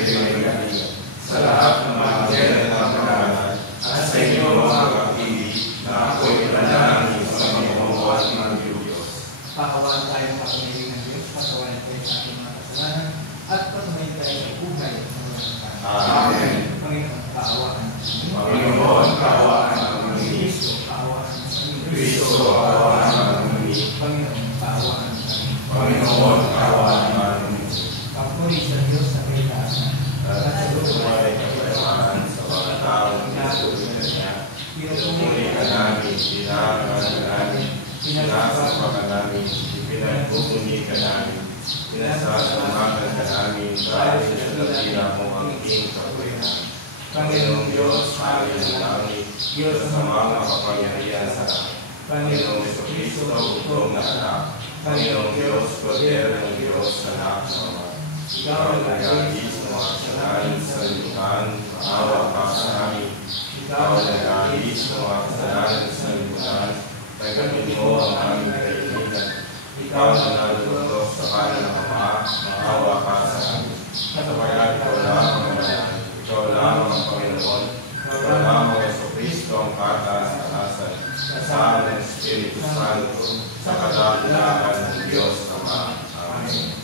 sa lahat ng mga anghel na banal, at sa inyo mga kapatid, na ako'y panalangin sa Panginoon ng Diyos. Pakawan tayo sa pagkakiling ng Diyos, pakawan tayo sa ating mga kasalanan, at patuloy tayo sa buhay ng mga kasalanan. Amen. Panginoon, kaawaan namin. Panginoon, kaawaan namin. Kristo, kaawaan namin. Kristo, kaawaan namin. Panginoon, kaawaan namin. Panginoon, kaawaan namin. Papuri sa Diyos sa kaitaasan. At sa lumay kapayapaan sa mga taong pinatuloy niya. Pinupuri ka namin, pinangalan ka namin, pinasama ka namin, pinagpupuni ka namin, pinasasamatan ka namin, dahil sa dakila mong angking kapurihan. Panginoong Diyos, hari ng langit, Diyos sa mga makapangyarihan sa langit. Panginoong Jesucristo, utong na anak. Panginoong Diyos, poder ng Diyos sa lahat ng mga. Ikaw ang nag-aagis ng mga kasalanan sa lipunan, maawa ka sa amin. Ikaw ang nag-aagis ng mga kasalanan sa lipunan, tagapin mo ang aming kailigan. Ikaw ang nalutos sa kanan ng Ama, maawa ka sa amin. Katabayan ikaw lang ang Panginoon, ikaw lang ang Panginoon, ikaw lang ang Jesucristo ang katas-katasan, kasama ng Espiritu Santo, sa kadakilaan ng Diyos Ama. Amen.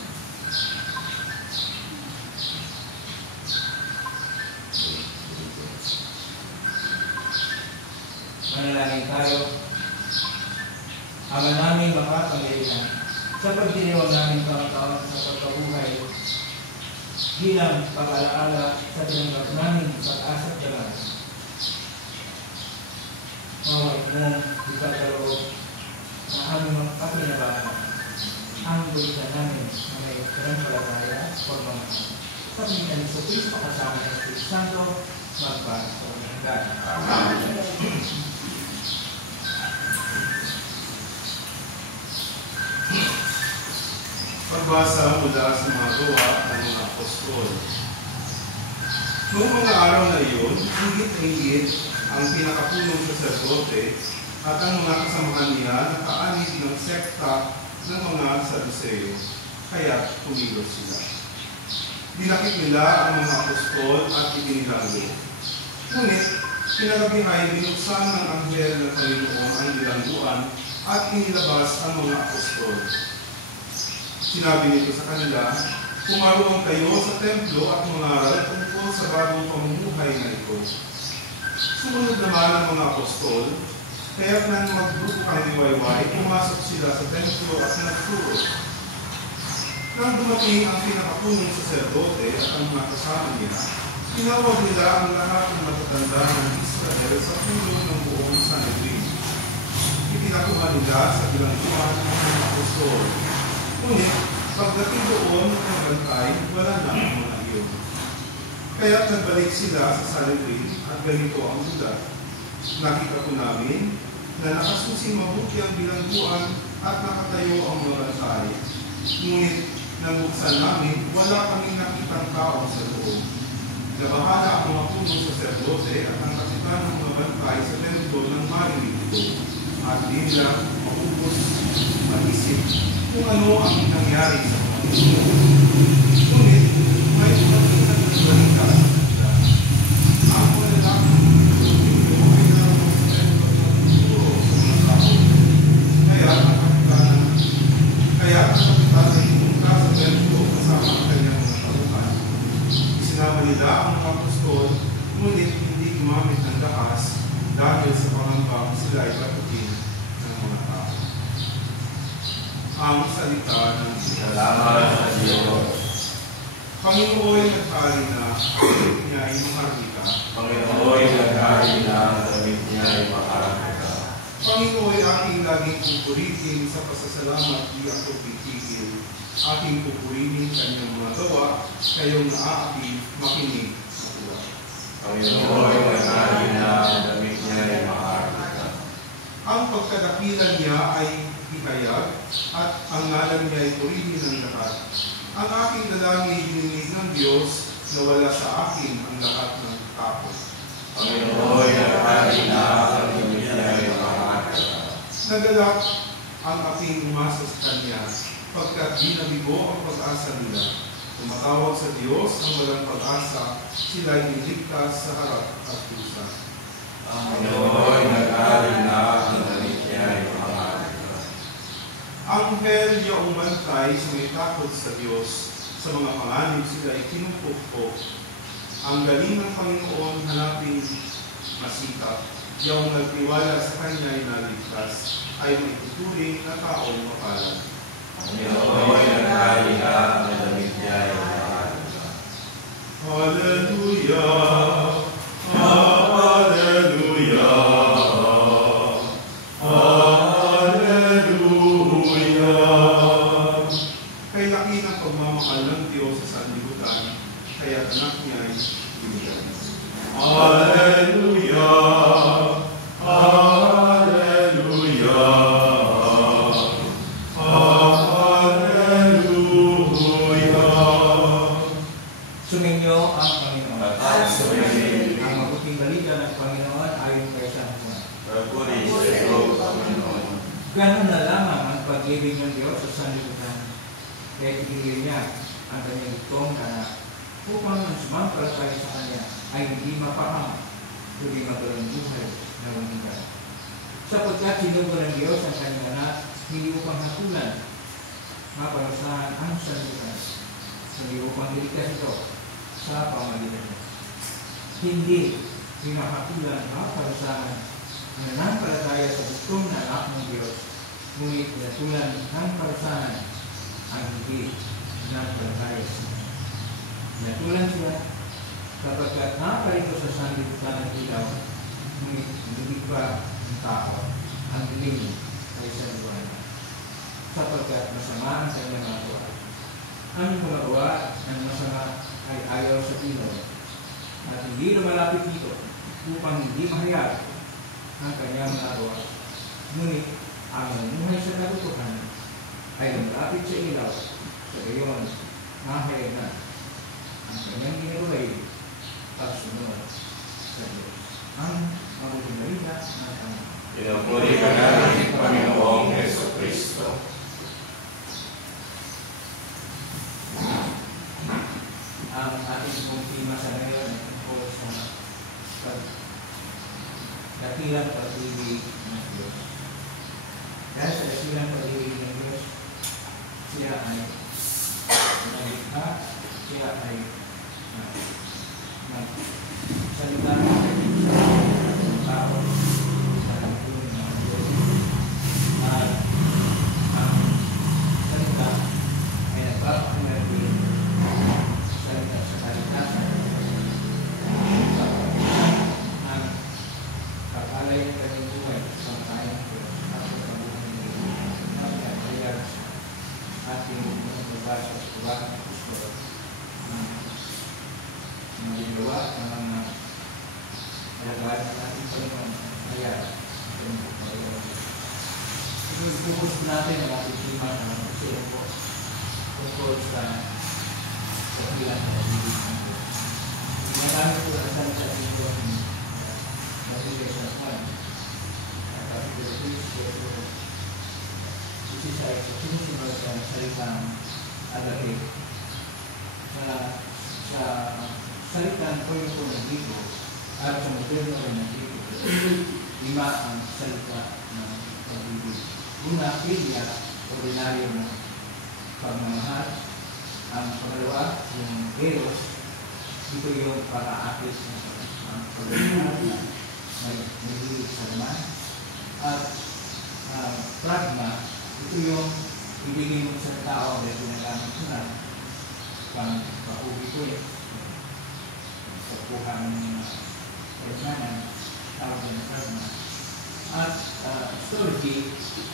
Manalangin tayo. Ama namin makapangyarihan, sa pagdiriwang namin taon-taon sa pagkabuhay, bilang pag-alaala sa tinanggap namin pag-asa at dalang. Mawag mo, ipagkaloob na aming magpapinabahan ang bulitan namin na may panampalataya o mga sa pagkakas sa Kristo kasama ng Espiritu Santo, magpa sa hanggan. Pagbasa mula sa mga gawa ng mga apostol. Noong mga araw na iyon, higit-higit ang pinakapunong saserdote at ang mga kasamahan niya nakaanib ng sekta ng mga Saduseo, kaya kumilos sila. Dinakip nila ang mga apostol at itinilanggo. Ngunit, kinagabihay binuksan ng anghel ng Panginoon ang bilangguan at inilabas ang mga apostol. Sinabi nito sa kanila, pumaroon kayo sa templo at mangaral tungkol sa bagong pamumuhay na ito. Sumunod naman ang mga apostol, kaya't nang magduko ang liwayway, pumasok sila sa templo at nagturo. Nang dumating ang pinakapunong saserdote at ang mga kasama niya, tinawag nila ang lahat ng matatanda ng Israel sa pulo ng buong Sanhedrin. Ipinakuha nila sa bilangguan ng mga apostol. Ngunit, pagdating doon ng bantay, wala na ang mga iyon. Kaya nagbalik sila sa Sanhedrin at ganito ang ulat. Nakita ko namin na nakasusing mabuti ang bilangguan at nakatayo ang mga bantay. Ngunit, nang buksan namin, wala kaming nakitang tao sa loob. Nabahala ang mga punong saserdote at ang kapitan ng mga bantay sa templo ng marinig ito. At di nila maubos mag-isip kung ano ang nangyari sa mga ito. Ngunit, may umating na nagbalita sa kanila. Ang malalaki ng ito ay naroon sa templo ng puro sa mga tao. Kaya ang kapitan ay pumunta sa templo kasama ang kanyang mga tauhan. Isinama nila ang mga apostol, ngunit hindi gumamit ng lakas dahil sa pangambang sila ay patutin ng mga tao. Ang salita ng Salamat sa Diyos. Panginoon ay nagpari na ang damit niya ay maharlika. Panginoon ay nagkari na ang damit niya ay maharlika. Panginoon ay aking laging pupurihin sa pasasalamat di ako titigil. Aking pupurihin kanyang mga gawa, kayong naaapi, makinig sa uwa. Panginoon ay nagkari na ang damit niya ay maharlika. Ang pagkadakilan niya ay hikayat at ang ngalan niya ay purihin ng lahat. Ang aking dalangin dininig ng Diyos na wala sa akin ang lahat ng takot. Panginoon ay nagkari na ang damit niya ay maharlika. Nagalak ang aking umasa sa Kanya, pagkat di nabigo ang pag-asa nila. Tumatawag sa Diyos ang walang pag-asa, sila ay niligtas sa harap at pusa. Ang Panginoon nag-ari na ang dalit niya ay pangalan. Anghel niya umantay sa may takot sa Diyos. Sa mga panganib sila ay kinupukpok. Ang galing ng Panginoon hanapin masikap. Yung nagtiwala sa Kanya ay naligtas, ay maituturing na taong mapalad. Ang Panginoon nag-ari na ang dalit niya ay pangalan. Hallelujah! Hallelujah! Hallelujah! Kay laki ng pagmamahal ng Diyos sa sanlibutan, kaya anak niya ay binigyan. Hallelujah! Hallelujah! Hallelujah! Suminyo ang Panginoon. At sumayin. Ang mabuting balita ng Panginoon ayon kay San Juan. Pagpuri sa iyo, Panginoon. Ganun na lamang ang pag-ibig ng Diyos sa sanlibutan. Kaya ibigay niya ang kanyang itong anak upang ang sumampalataya sa Kanya ay hindi mapahama, kundi magkaroon buhay na walang. Sapagkat sinugo ng Diyos ang kanyang anak, hindi upang hakulan, maparusahan ang sanlibutan, hindi upang niligtas ito sa pamagitan niya. Hindi pinahakulan, maparusahan ang nanampalataya sa gustong na anak ng Diyos, ngunit pinatulan ng parusahan ang hindi nanampalataya sa Kanya. Pinatulan siya sapagkat naparito sa sanlibutan ng ilaw, ngunit hindi pa ang tao ang dilim ay sa buwan, sapagkat masama ang kanyang magawa. Ang gumagawa ng masama ay ayaw sa ilaw at hindi lumalapit dito upang hindi mahayag ang kanyang magawa. Ngunit ang namuhay sa katotohanan ay lumalapit sa ilaw, sa gayon mahayag na ang kanyang ginagawa pagsunod sa Diyos. Ang mabuting balita ng Panginoon. Pinupuri ka namin, Panginoong Jesucristo. Ang ating pong tema sa ngayon ay tungkol sa dakilang pag-ibig ng Diyos. Dahil sa dakilang pag-ibig ng Diyos, siya ay nalikha, siya ay salita ng tao sa tulong ng Diyos. At ang salita ay nagpapakalagi salita sa kalikasan ang kapalay ng kanyang buhay sa kanyang Diyos at sa kabuhay ng Diyos at kanyang ating magbasa sa kuwan ng Diyos ng ginawa ng mga alagad ng ating Panginoon kaya i-focus natin ang ating tema ng pagsilupo tungkol sa dakilang pag-ibig ng Diyos. Ginagamit ko ang salita sa Diyos ng Biblia sa Juan at Kapitulo 3, verso 16 ay sumusunod sa salitang agape sa salitang ko ng Grigo at sa moderno rin ng Grigo. 5 ang salita ng pag-ibig. Una, philia, ordinaryo ng pagmamahal. Ang pangalawa, yung eros, ito yung para-akit ng pag-ibig na may hilig sa laman. At pragma, ito yung ibigay mo sa tao dahil ginagamit ko na pang-pauwi ko yun. Pagkuha ng kailangan, tawag ng pragma. At storge,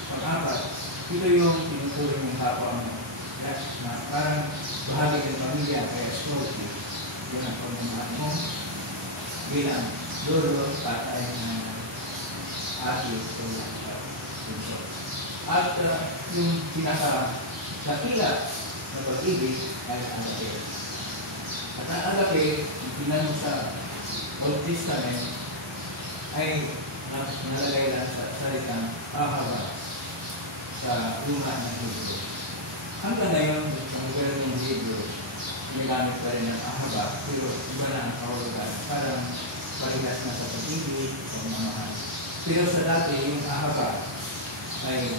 pang-apat, ito yung pinupurin ng kapwa mo. Na parang bahagi ng pamilya, kaya storge, yun ang pamamahan mo bilang lolo, tatay ng ati o bunso. At yung pinaka-dakila na pag-ibig ay agape. At ang agape, pinanong sa Old Testament, ay nalagay lang sa salitang ahava sa luma ng Hebrew. Hanggang ngayon, sa moderno ng Hebrew, Pero sa dati, yung ahaba ay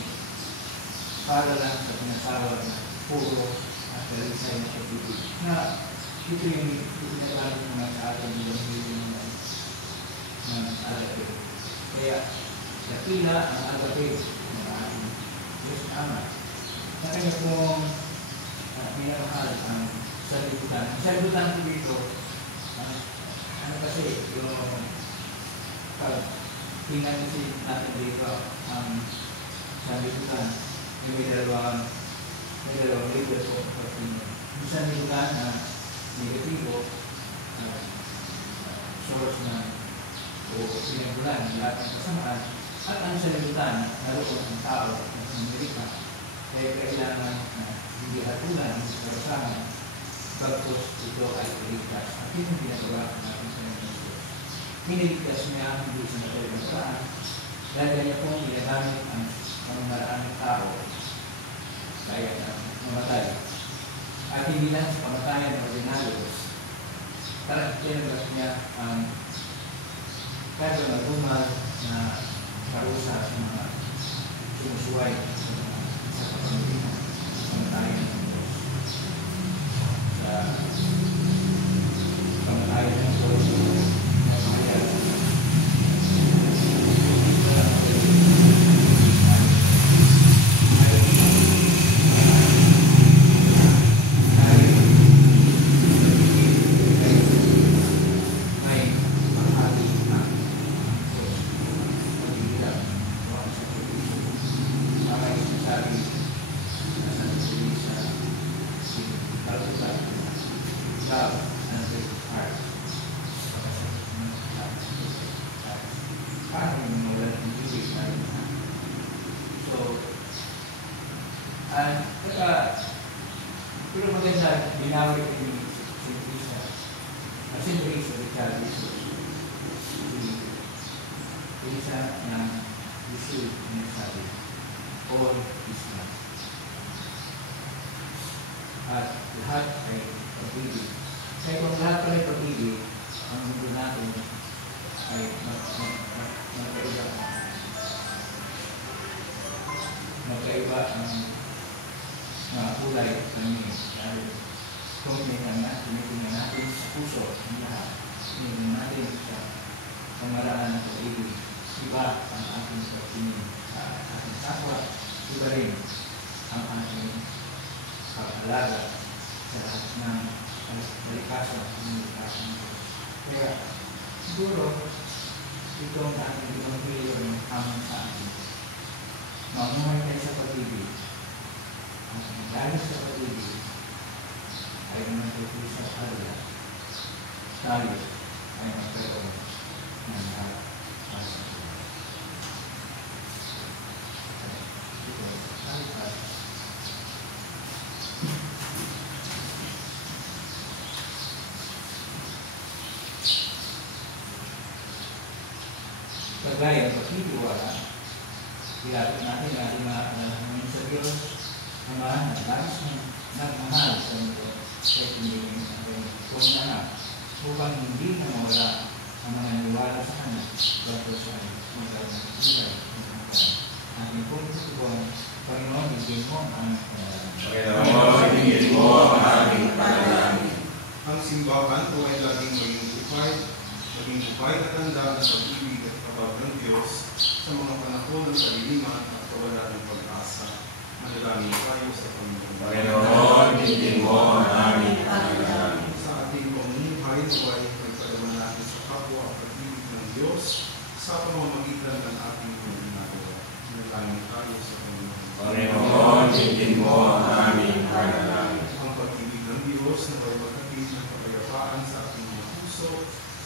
para lang sa pinasawag na puro at kalisay na pag-ibig. Na ito yung pinatawag naman sa atin yung ng agape. Kaya, dakila ang agape ng ating Diyos na Ama. Na kanya pong minamahal ang sanlibutan. Ang sanlibutan ko dito, ano kasi, yung tingnan kasi natin dito ang sanlibutan. Yung may dalawang label po. Yung sanlibutan na negatibo, source ng o pinagbulan ng lahat ng kasamaan, at ang sanlibutan naroon ang tao ng Amerika. Kaya kailangan na hindi hatulan ang kasamaan bagkos ito ay iligtas. At yun ang ginagawa natin sa Diyos. Piniligtas niya hindi sa matalang paraan dahil kanya pong ginagamit ang maraan ng tao kaya na mamatay. At hindi lang sa pamatayan ng ordinaryos. Parang tinanggap niya ang kada magumal na karusa sa mga sumusuway sa kapamilihan sa pamatayan ng Diyos. Sa pamatayan ng Diyos na mahayag pero maganda, binawag ko yung Sintrisa de Calviso. Isa ng issue na sabi, all is not. At lahat ay pag-ibig. Kaya kung lahat pala ay pag-ibig, ang mundo natin ay magkaiba. Magkaiba ang mga kulay ng dahil kung tinitingnan natin sa puso ng lahat, tinitingnan natin sa pamaraan ng pag-ibig, iba ang ating pagtingin sa ating kapwa, iba rin ang ating pag-alaga sa lahat ng delikasa ng delikasa ng Diyos. Kaya siguro itong ating Ebanghelyo ng hamon sa atin. Mamuhay tayo sa pag-ibig. Dahil sa pag-ibig ay nagtutuloy sa kanila, tayo ay magkaroon ng lahat para sa Diyos. Ito, tayo. Kagaya ng pagtitiwala, ilapit natin ang ating mga alalahanin sa Diyos, Ama na labis na nagmahal sa mundo kaya pinigin natin kung anak upang hindi na mawala ang mga niwala sa Kanya bago siya ay magkaroon ng buhay ng hanggan. Ating pong tutubuan, Panginoon, higit mo ang aming panalangin. Panginoon, higit mo ang aming panalangin. Ang simbahan ko ay laging maging bukay at handa ng pag-ibig at kapag ng Diyos sa mga panahon ng kaliliman at kawalan ng pag-asa. Manalangin tayo sa Panginoon. Panginoon, higit mo ang aming panalangin. Sa ating pamumuhay, naway nagpadama natin sa kapwa at pag-ibig ng Diyos sa pamamagitan ng ating mga ginagawa. Manalangin tayo sa Panginoon. Panginoon, higit mo ang aming panalangin. Ang pag-ibig ng Diyos naway maghatid ng kapayapaan sa ating mga puso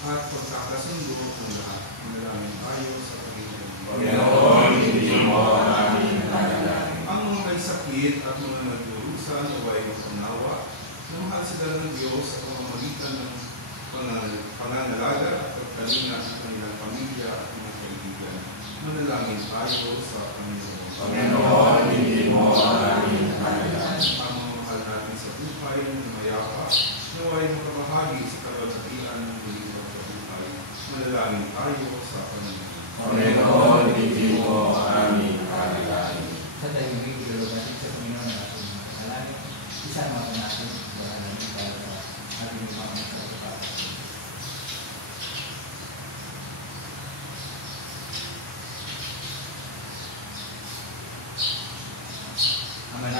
at pagkakasundo ng lahat. Manalangin tayo sa Panginoon. Panginoon, higit mo ang aming panalangin. Ang mga may sakit at mga nagdurusa naway magpanawa na mahal sila ng Diyos sa pamamagitan ng pangangalaga at pagkalinga ng kanilang pamilya at mga kaibigan. Manalangin tayo sa Panginoon. Panginoon, higit mo ang aming panalangin. Ang mga mahal natin sa buhay na mayapa naway makabahagi sa kaluwalhatian ng buhay. Manalangin tayo sa Panginoon. Panginoon,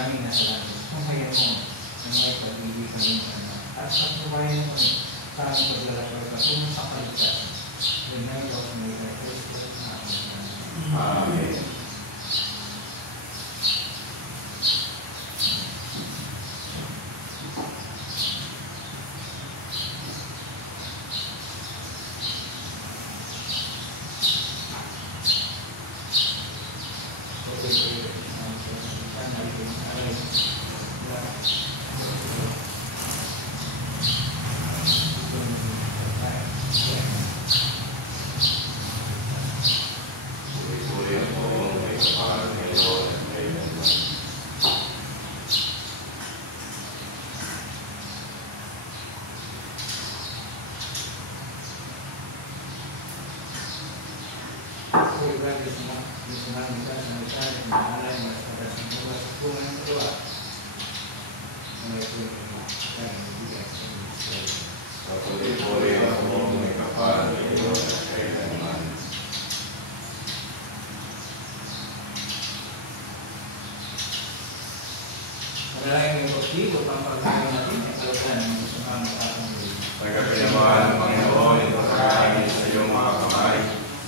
namin nasa langit, kumayan mo na may pag-ibig kami ng anak. At pagkabayan mo kami sa aming paglalakbay patungo sa kaligtasan. Renay daw sa may Kristo na aming Amen. Amen. Puri ang Panginoon, may kapal ng Panginoon at kailanman. Puri ang Panginoon, may kapal ng Panginoon at kailanman. Maraming yung motibo pang pagkain natin ay kalagyan ng masamang makakambuli. Nagkapinamahal ng Panginoon, ito kakain sa iyong mga kamay,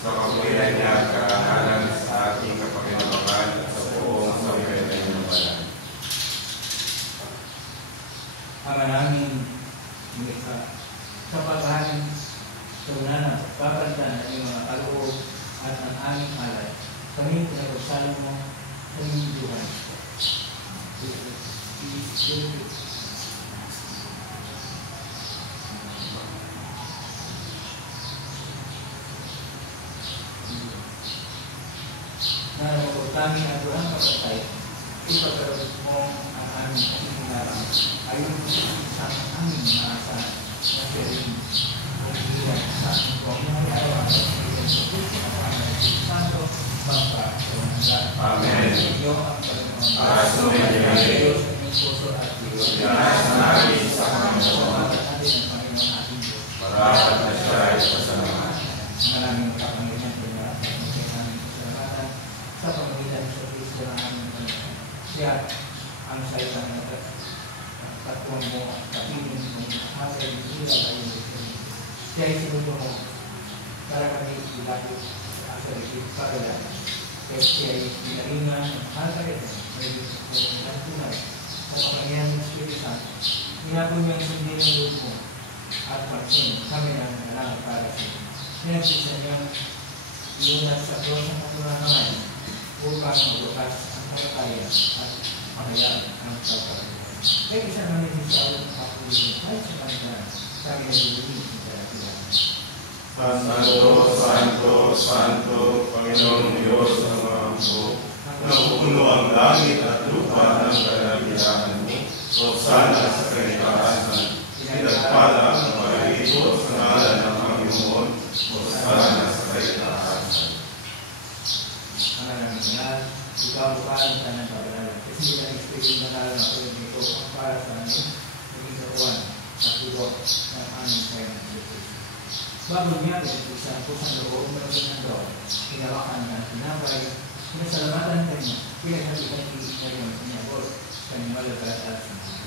sa kapulitan niya at karangalan sa ating kapakinabangan at sa buong sabihin ng bayan. Ama namin, Mika, sa paghain sa unana, papantan ng iyong mga kaloob at ang aming alay, kami pinagsalo mo sa iyong buhay. Nararamdaman kami ang buong kapatay, ipagkaroon mo ang aming kasinungaran, ayon sa aming maasahan na piling o iwan sa aming pamumuhay araw-araw sa iyong subukan at aming santo bangka sa wangga. Amen. Iyo ang Panginoon. Asunod niya Diyos ang iyong puso at Diyos. Diyos namin sa Panginoon. At atin ang Panginoon ating Diyos. Marapat na siya ay pasalamat. Maraming kapangyarihan din na at magkaya namin pasalamatan sa pamamagitan sa Kristo na aming Panginoon. Siya ang saitang katuwang mo at kapiling mo at ay hilal ay iyong. Siya ay sinuto mo para kami ilagay sa asarikit para lang. Kaya siya ay pinaringan ng halaga may ng tunay sa pamamagitan ng Espiritu Santo. Hinapon niya ang sundin ng loob mo at magsin kami ng nangalang para sa iyo. Pinagsisan niyang iunat sa Diyos ang katurangan upang magbukas ang karakaya at makayaan ang kapatid. Kaya isa namin yung sa awang kapulitin kahit sa kanila kami nalilingin sa karatilan. Santo, Santo, Santo, Panginoong Diyos ng mga hukbo, napupuno ang langit at lupa ng kalahiran mo. Hosanna sa kanitaasan, pinagpala ang marito sa ngalan ng Panginoon. Hosanna sa kanitaasan. Ang namin na, ikaw ang bukaan ka ng pagdala. Kasi hindi na expected na nalang ako yung ito ang para sa amin, maging katawan at tulog ng aming kaya ng Diyos. Bago niya, isang pusang loob na rin ng doon, pinawakan ng pinabay, pinasalamatan kanya, pinaghabihan ngayon ang pinabot, kanyang malagat at sinabi.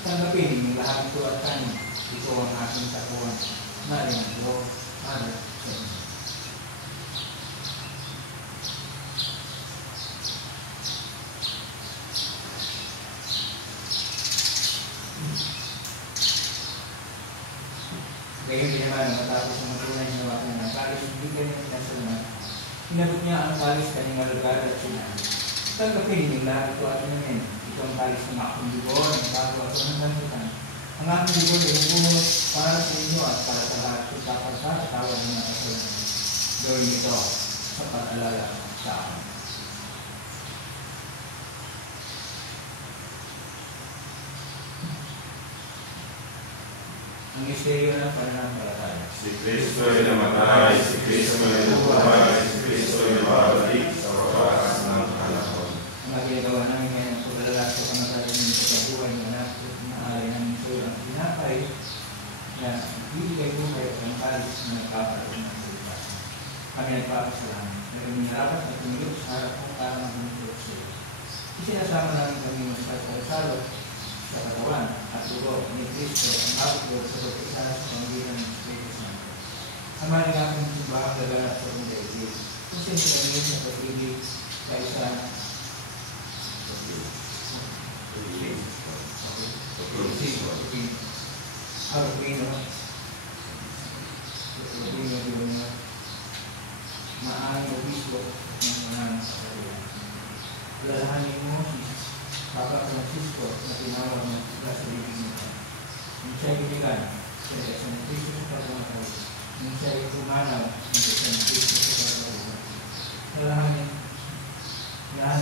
Tanggapin ng lahat ito at kanya, ito ang aking takuan, narin ang Diyos, para sa inyo. Ngayon din naman, matapos ang matunay na nawakan ng kalis, hindi kanya pinasalamat. Hinabot niya ang kalis kanyang malagad at sinabi. Tanggapin ng lahat ito at namin. Ito ang kalis ng aking libon, ang bago at ng gantutan. Ang aking libon ay bumulot para sa inyo at para sa lahat kung kapag sa tawag ng mga kasalanan. Gawin ito sa pag-alala sa akin. Ang misteryo ng pananampalataya. Si Kristo ay namatay, si Kristo ay nabuhay, si Kristo ay babalik sa wakas ng panahon. Ang magagawa namin ngayon ang paglalala sa kamatayan ng pagkabuhay ng anak at naalay namin ito ang pinapay na bibigay buhay at ang kalis na nagkakaroon ng salita. Kami nagpapasalamat na kami narapat na tumulog sa harap kung parang ang bumutok sa iyo. Isinasama namin kami pagkakasalo sa katawan at dugo ni Kristo ang abot sa pagkisa sa pamagitan ng Espiritu Santo. Ama ng aking simbahang laganap sa buong daigdig, kung kami sa pag-ibig sa isa maaaring obispo ng mga sa kanya. Lalahanin mo si Papa Francisco na tinawag mo sa libing nito. Nung siya'y binigan sa San Cristo sa pagmamahal, nung siya'y humanaw ng San Cristo sa pagmamahal. Lalahanin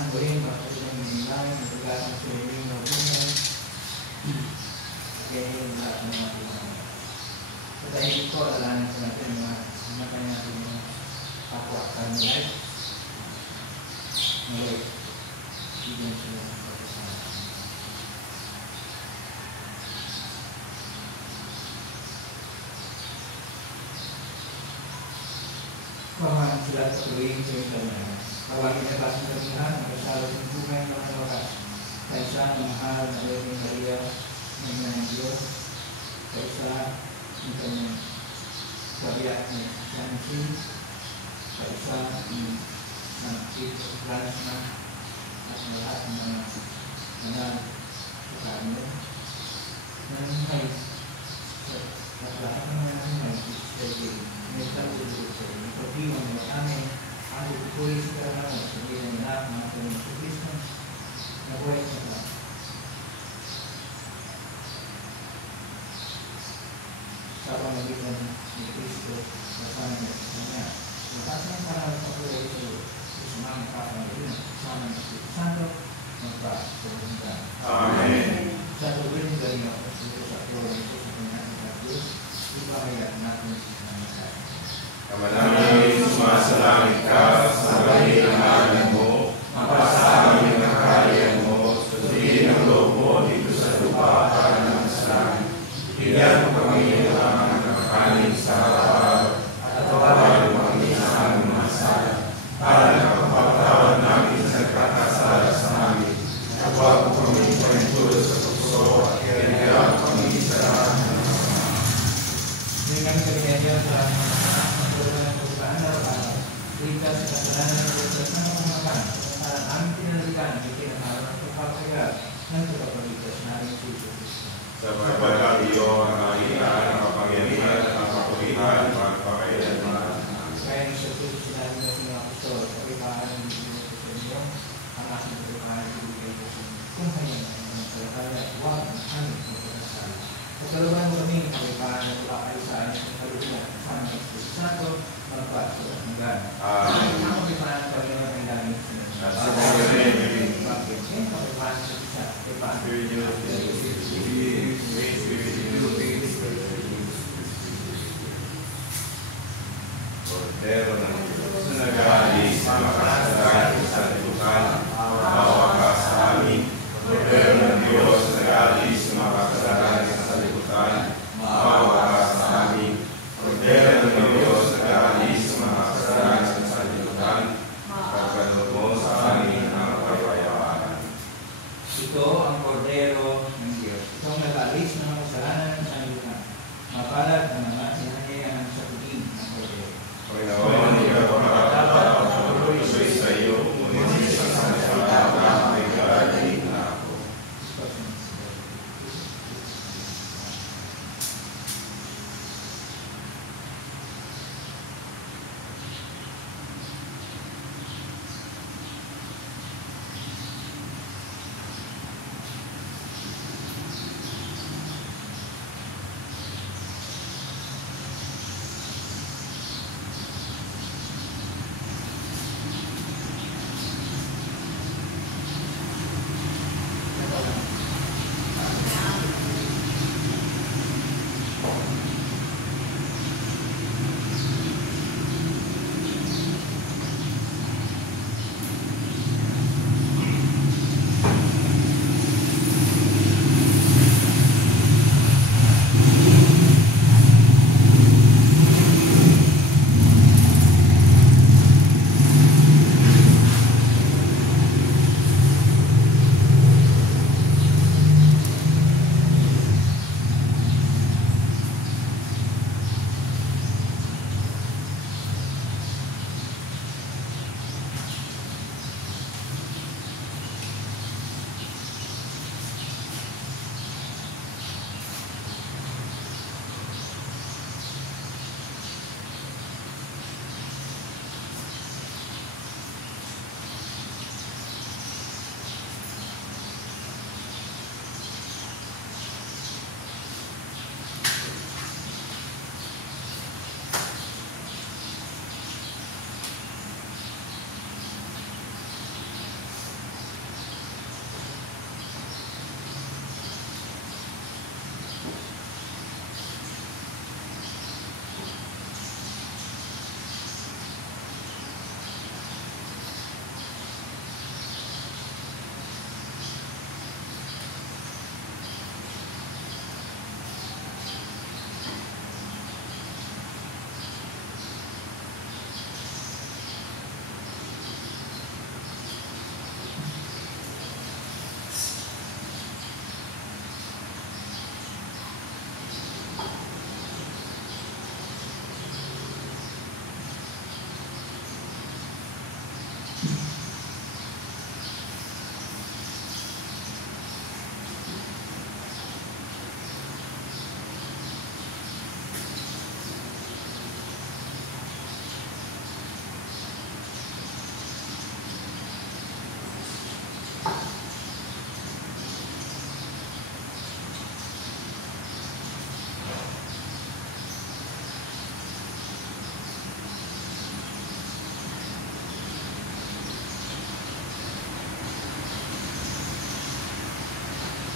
mo rin makasilang minilangin na pagkatang sa libing na hubungan kaya yung lahat ng mga tinawag. Sa dahil ito, lalahanin sa natin mga matay natin mga kapwa kanilay. Ngayon, bigyan sila ng pagkasama. Pamahan sila at patuloyin sa iyong kalinayan. Tawagin na klaseng kalihan ang kasalo ng buhay ng mga wakas. Sa isa ng mahal na Virgin Maria ng ina ng Diyos. Sa isa ng kanyang kabiyak ng Sansin. Sa isa ng Tito Plasma at lahat ng mga manal sa kanila. Nangyay at lahat ng mga nangyay sa iyo. May talulit sa iyo. Pagdiwan mo amin ang itutuloy sa karangalan sa iyo ng lahat ng mga Panginoon sa Kristo na buhay sa lahat. Sa pamagitan ni Kristo kasama niya sa kanya. Lahat ng pangalan sa buhay sa iyo sa mga kapangalinan kasama ng Espiritu Santo magpa-pagpunta. Amen. Sa tuloy ng galing ako sa Diyos sa kanyang sa Diyos, ipahayan natin sa mga Ama namin, sumasalangit ka, sambahin ang ngalan mo, mapasa amin ang kaharian mo, sundin ang loob mo dito sa lupa para ng langit. Bigyan mo kami ng aming nakakanin sa araw-araw, at tawagan mo kami sa aming mga sala, para nakapagpatawad namin sa nagkakasala sa amin. At huwag mo kami panintulad sa tukso, at kaya kami sa lahat ng masama. Dengan kalian sa Ligtas sa kasalanan ng Diyos na pangamakan para aming pinalikan at itinatawag ng pagpapagawa ng tagapagligtas namin si Kristo. Sapagkat iyo ang kahihiyan, ang kapangyarihan, at ang kapurihan, magpakailanman. Kaya ng sa Diyos sinabi na mga apostol sa ipahan ng Diyos sa inyo, ang aking pagpapahan ng ibigay ko sa inyo. Kung hayan ang mga salakaya at huwag ang aming pagpapasal. Pagkaluban mo kami ang ipahan ng pagpapalisahan ng kalubinan sa aming Espiritu Santo, magpapasal at hanggang. Ang kapipahan ng Panginoon ang daming sinunod. At sa mga rin, Ang kapipahan sa isa, ipahan. Cordero ng Diyos na nag-aalis sa makasalanan sa sanlibutan, mawakas sa amin. Cordero ng Diyos na nag-aalis sa makasalanan sa sanlibutan, mawakas sa amin. Cordero ng Diyos na nag-aalis sa makasalanan sa sanlibutan, pagkaloob mo sa amin ang kapayapaan. Ito ang Kordero ng Diyos. Ito ang nag-aalis ng mga kasalanan ng sanlibutan. Mapalad ang mga sinanyayahan sa paging ng Kordero. Panginoon, ikaw ang makatapat at patuloy sa iyo, ngunit sa sanlibutan ay galing na ako.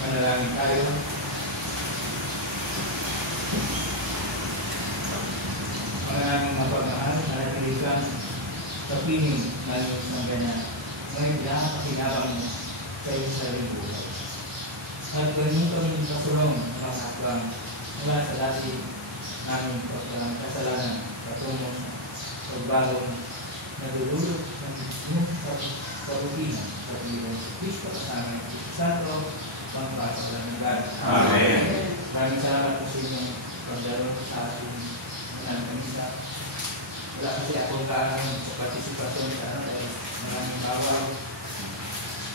Manalangin tayo. Maraming mapagmahal, narapilitan sa piling namin ng ganyan. Ngayon lang pakinabang mo sa iyong sariling buhay. At ganyan kami kasulong ng mga hakbang mula sa dati namin kasalanan patungo sa pagbagong nadululot ng kabutihan sa Pilihan sa Kristo kasama ng Santo pangpasalanan. Amen. Maraming salamat po sa inyong pagdaro sa ating nanganisa. Wala kasi akong kaano sa partisipasyon sa ano dahil maraming bawal.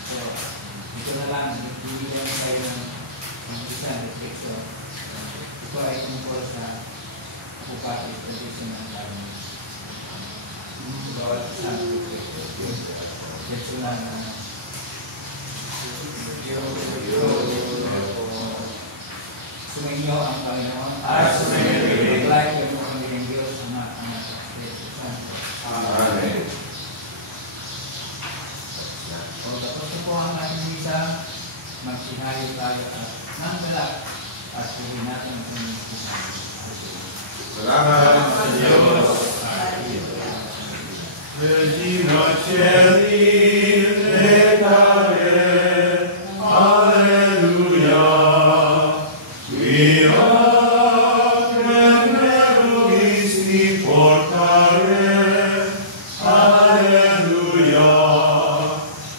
So, ito na lang, bibigyan tayo ng isang refleksyon. Ito ay tungkol sa kapupati tradisyon ng tao. Bawat isang refleksyon na sumainyo ang Panginoon at sumainyo ang pamilyang Diyos sa mga anak at Espiritu Santo. Amen. O tapos na po ang ating misa, magsihayo tayo at ng galak at huwin natin ang inyong sinabi. Salamat sa Diyos. Regina Celi, lecare, alleluia. We are Christi portare, alleluia.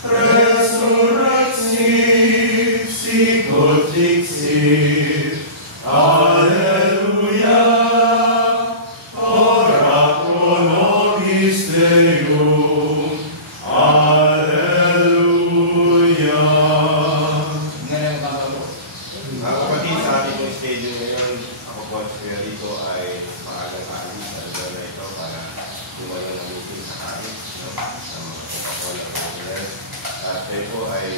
Resurrexit, sicut dixit, alleluia. Ora pro nobis Deum, alleluia. Ngayon mga kapatid, Mga kapatid, sa ating schedule ngayon, ako po at Kuya Rico ay maagang alis sa lugar na ito para tumayo ng meeting sa amin, no? Sa mga Coca-Cola. At kayo po ay